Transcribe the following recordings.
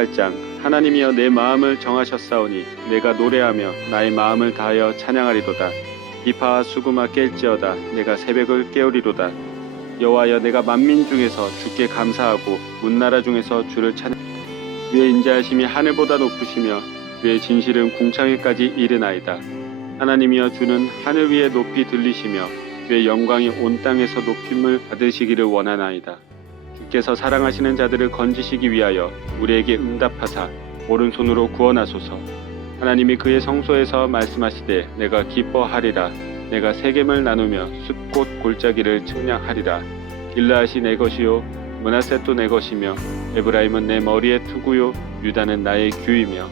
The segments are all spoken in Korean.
18장 하나님이여 내 마음을 정하셨사오니 내가 노래하며 나의 마음을 다하여 찬양하리로다. 비파와 수구마 깰지어다. 내가 새벽을 깨우리로다. 여호와여 내가 만민 중에서 주께 감사하고 문나라 중에서 주를 찬양 주의 인자하심이 하늘보다 높으시며 주의 진실은 궁창에까지 이르나이다. 하나님이여 주는 하늘 위에 높이 들리시며 주의 영광이 온 땅에서 높임을 받으시기를 원하나이다 주께서 사랑하시는 자들을 건지시기 위하여 우리에게 응답하사 오른손으로 구원하소서. 하나님이 그의 성소에서 말씀하시되 내가 기뻐하리라. 내가 세겜을 나누며 숲꽃 골짜기를 측량하리라. 길라앗이 내 것이요 문하셋도 내 것이며 에브라임은 내 머리의 투구요 유다는 나의 규이며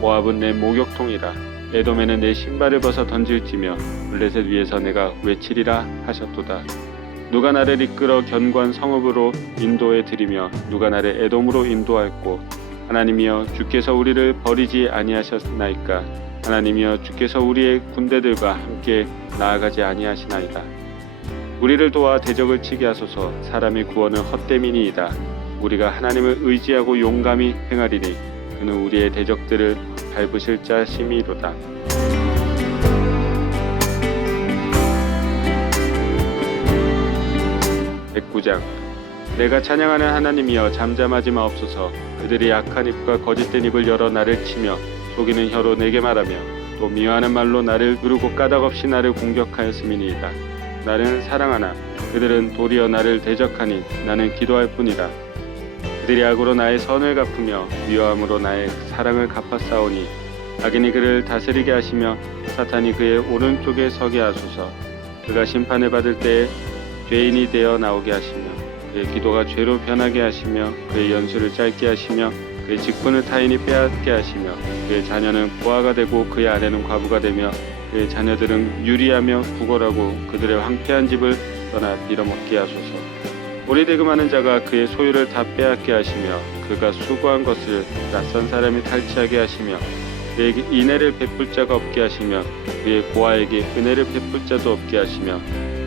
모압은 내 목욕통이라. 에돔에는 내 신발을 벗어 던질지며 블레셋 위에서 내가 외치리라 하셨도다. 누가 나를 이끌어 견고한 성읍으로 인도해 드리며 누가 나를 에돔으로 인도할꼬 하나님이여 주께서 우리를 버리지 아니하셨나이까? 하나님이여 주께서 우리의 군대들과 함께 나아가지 아니하시나이다. 우리를 도와 대적을 치게 하소서. 사람의 구원은 헛됨이니이다. 우리가 하나님을 의지하고 용감히 행하리니 그는 우리의 대적들을 밟으실 자심이로다 109장. 내가 찬양하는 하나님이여 잠잠하지 마옵소서. 그들이 악한 입과 거짓된 입을 열어 나를 치며 속이는 혀로 내게 말하며 또 미워하는 말로 나를 누르고 까닭없이 나를 공격하였음이니이다. 나는 사랑하나 그들은 도리어 나를 대적하니 나는 기도할 뿐이다 그들이 악으로 나의 선을 갚으며 미워함으로 나의 사랑을 갚았사오니 악인이 그를 다스리게 하시며 사탄이 그의 오른쪽에 서게 하소서. 그가 심판을 받을 때에 죄인이 되어 나오게 하시며 그의 기도가 죄로 변하게 하시며 그의 연수를 짧게 하시며 그의 직분을 타인이 빼앗게 하시며 그의 자녀는 부하가 되고 그의 아내는 과부가 되며 그의 자녀들은 유리하며 구걸하고 그들의 황폐한 집을 떠나 빌어먹게 하소서. 오리대금하는 자가 그의 소유를 다 빼앗게 하시며 그가 수고한 것을 낯선 사람이 탈취하게 하시며 그에게 인애를 베풀 자가 없게 하시며 그의 고아에게 은혜를 베풀 자도 없게 하시며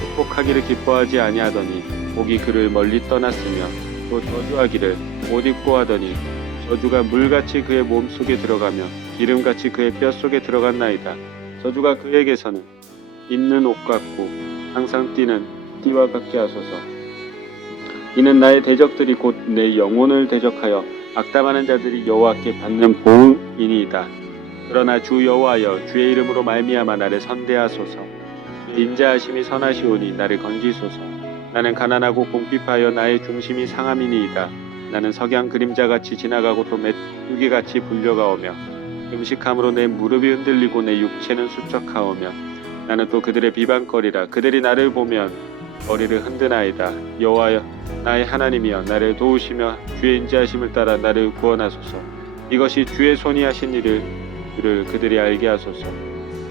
축복하기를 기뻐하지 아니하더니 복이 그를 멀리 떠났으며 또 저주하기를 못 입고 하더니 저주가 물같이 그의 몸속에 들어가며 기름같이 그의 뼛속에 들어갔나이다. 저주가 그에게서는 입는 옷 같고 항상 뛰는 띠와 같게 하소서. 이는 나의 대적들이 곧 내 영혼을 대적하여 악담하는 자들이 여호와께 받는 보응이니이다. 그러나 주 여호와여 주의 이름으로 말미암아 나를 선대하소서. 인자하심이 선하시오니 나를 건지소서. 나는 가난하고 궁핍하여 나의 중심이 상함이니이다. 나는 석양 그림자같이 지나가고 또 메뚜기같이 불려가오며 음식함으로 내 무릎이 흔들리고 내 육체는 수척하오며 나는 또 그들의 비방거리라 그들이 나를 보면 머리를 흔드나이다 여호와여 나의 하나님이여 나를 도우시며 주의 인자하심을 따라 나를 구원하소서 이것이 주의 손이 하신 일을 그들이 알게 하소서 주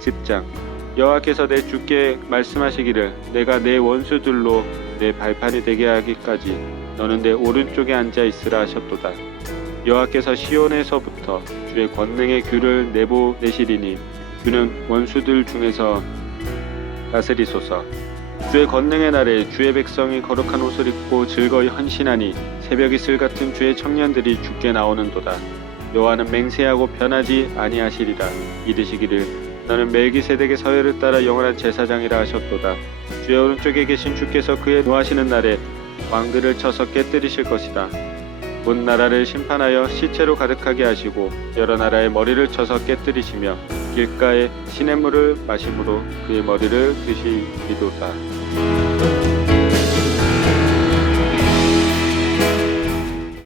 백십장. 여호와께서 내 주께 말씀하시기를 내가 내 원수들로 내 발판이 되게 하기까지 너는 내 오른쪽에 앉아 있으라 하셨도다. 여호와께서 시온에서부터 주의 권능의 규를 내보내시리니 주는 원수들 중에서 다스리소서. 주의 권능의 날에 주의 백성이 거룩한 옷을 입고 즐거이 헌신하니 새벽 이슬 같은 주의 청년들이 죽게 나오는도다. 여호와는 맹세하고 변하지 아니하시리라 이르시기를 나는 멜기세덱의 서열을 따라 영원한 제사장이라 하셨도다. 주의 오른쪽에 계신 주께서 그의 노하시는 날에 왕들을 쳐서 깨뜨리실 것이다. 온 나라를 심판하여 시체로 가득하게 하시고 여러 나라의 머리를 쳐서 깨뜨리시며 길가에 시냇물을 마심으로 그의 머리를 드시기도다.